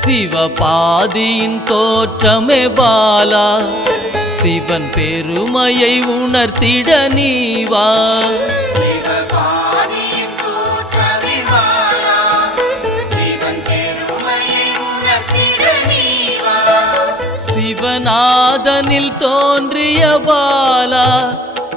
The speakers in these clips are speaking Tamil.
சிவபாதியின் தோற்றமே பாலா, சிவன் பெருமையை உணர்த்திட நீவா. சிவநாதனில் தோன்றிய பாலா,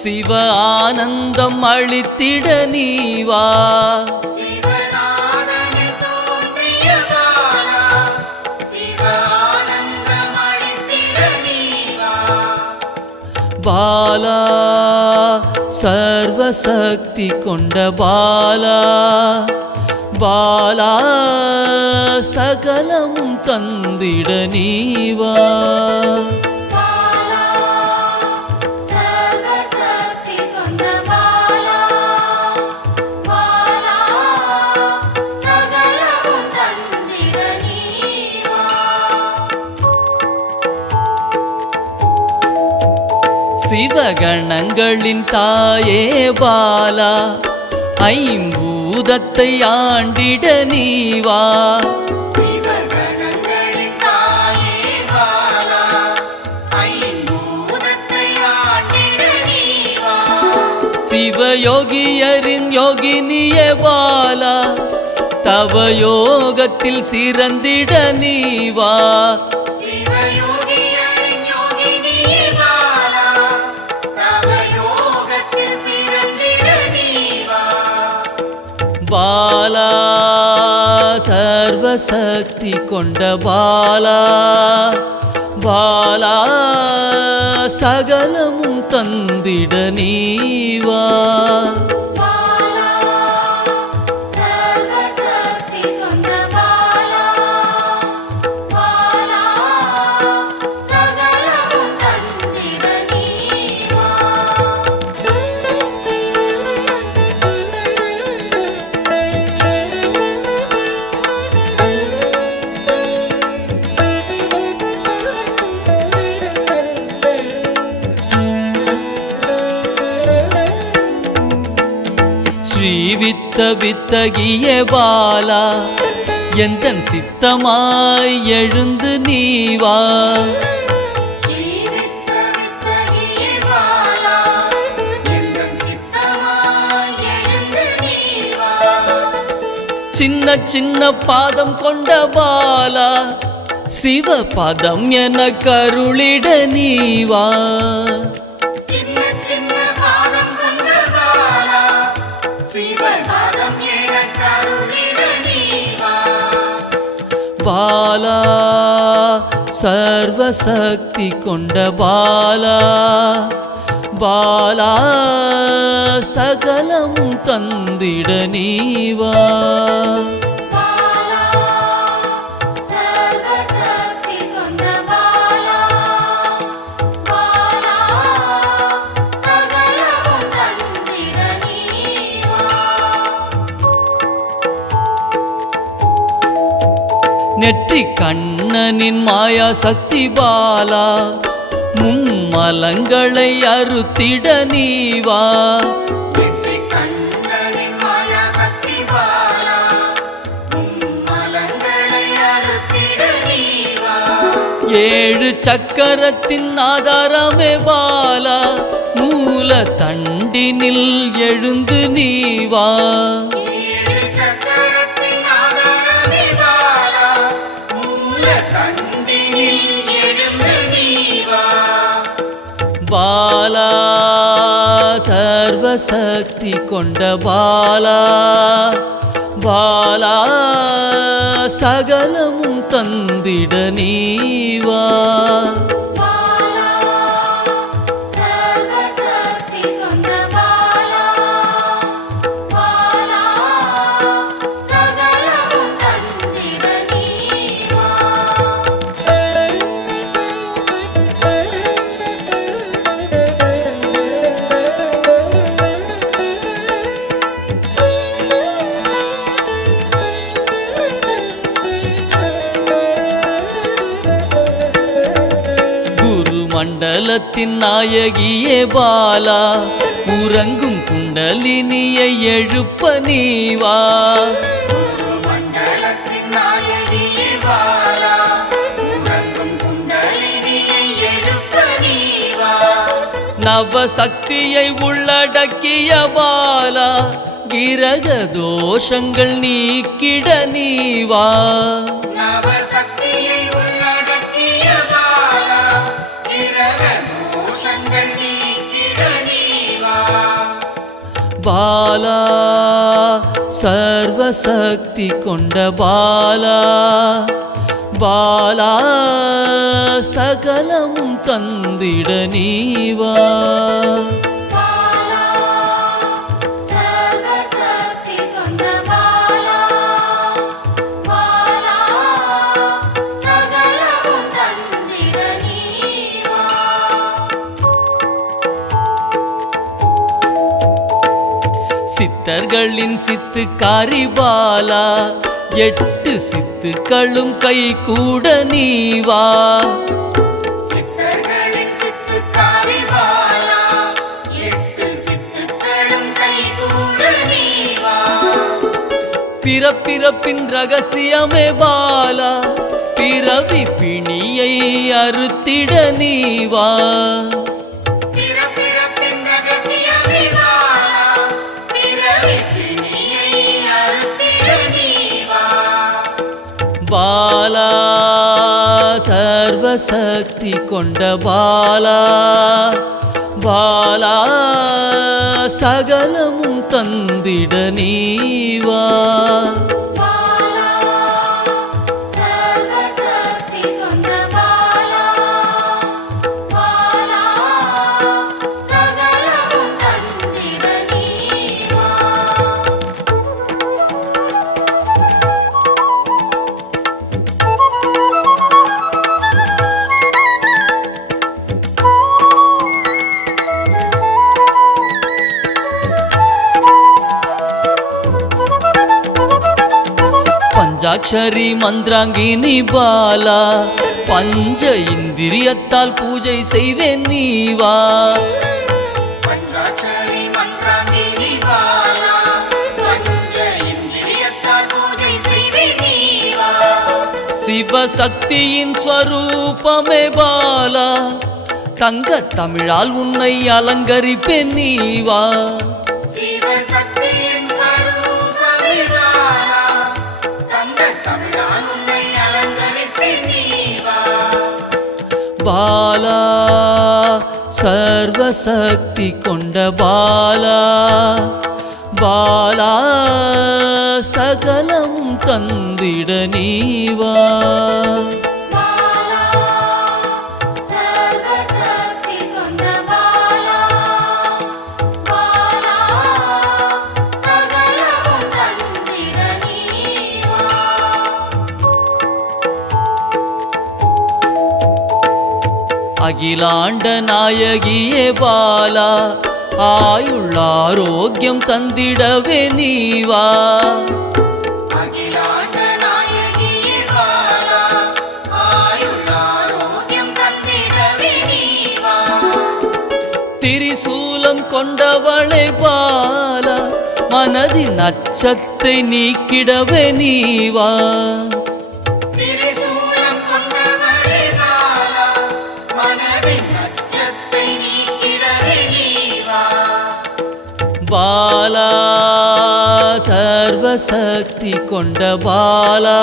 சிவ ஆனந்தம் அளித்திட நீவா. பாலா சர்வசக்தி கொண்ட பாலா, பாலா சகலமும் தந்திட நீவா. சிவகணங்களின் தாயே பாலா, ஐம்பூதத்தை ஆண்டிட நீவா. சிவயோகியரின் யோகினியே பாலா, தவ யோகத்தில் சிறந்திட நீவா. பாலா சர்வசக்தி கொண்ட பாலா, பாலா சகலமும் தந்திட நீவா. ஸ்ரீவித்த வித்தகிய பாலா, எந்தன் சித்தமாய் எழுந்து நீவா. சின்ன சின்ன பாதம் கொண்ட பாலா, சிவ பதம் என கருளிட நீவா. பாலா சர்வசக்தி கொண்ட பாலா, பாலா சகலமும் தந்திட நீவா. நெற்றி கண்ணனின் மாயா சக்தி பாலா, மும்மலங்களை அறுத்திட நீவா. ஏழு சக்கரத்தின் ஆதாரமே பாலா, மூல தண்டினில் எழுந்து நீவா. பாலா சர்வசக்தி கொண்ட பாலா, பாலா சகலமும் தந்திட நீவா. மண்டலத்தின் நாயகியே பாலா உறங்கும் குண்டலினியை எழுப்ப நீவா நவசக்தியை உள்ளடக்கிய பாலா கிரக தோஷங்கள் நீக்கிட நீவா பாலா சர்வசக்தி கொண்ட பாலா பாலா சகலமும் தந்திட நீவா சித்தர்களின் சித்துக்காரி பாலா 8 சித்துக்களும் கை கூட நீவா பிறப்பிறப்பின் ரகசியமே பாலா பிறவி பிணியை அறுத்திட நீவா பாலா சர்வசக்தி கொண்ட பாலா பாலா சகலமும் தந்திட நீவா பஞ்சாட்சரி மந்திராங்கினி பாலா பஞ்ச இந்திரியத்தால் பூஜை செய்வேன் நீவா சிவசக்தியின் ஸ்வரூபமே பாலா தங்க தமிழால் உன்னை அலங்கரிப்பேன் நீவா பாலா சர்வசக்தி கொண்ட பாலா பாலா சகலமும் தந்திட நீவா அகிலாண்ட நாயகியே பாலா ஆயுள் ஆரோக்கியம் தந்திடவே நீவா திரிசூலம் கொண்டவளே பாலா மனதின் அச்சத்தை நீக்கிடவே நீவா பாலா சர்வசக்தி கொண்ட பாலா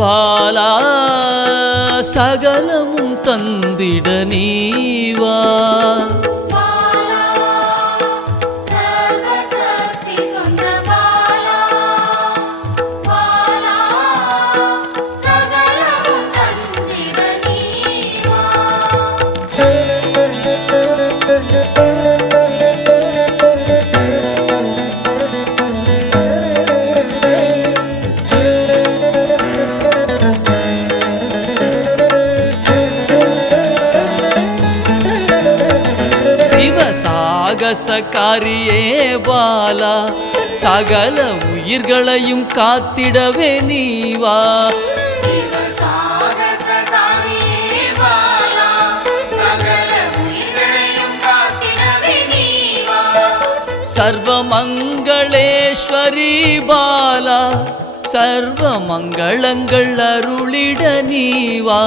பாலா சகலமும் தந்திட நீவா சாகசக்காரியே பாலா சகல உயிர்களையும் காத்திடவே நீவா சர்வமங்களேஸ்வரி பாலா சர்வ மங்களங்கள் அருளிட நீவா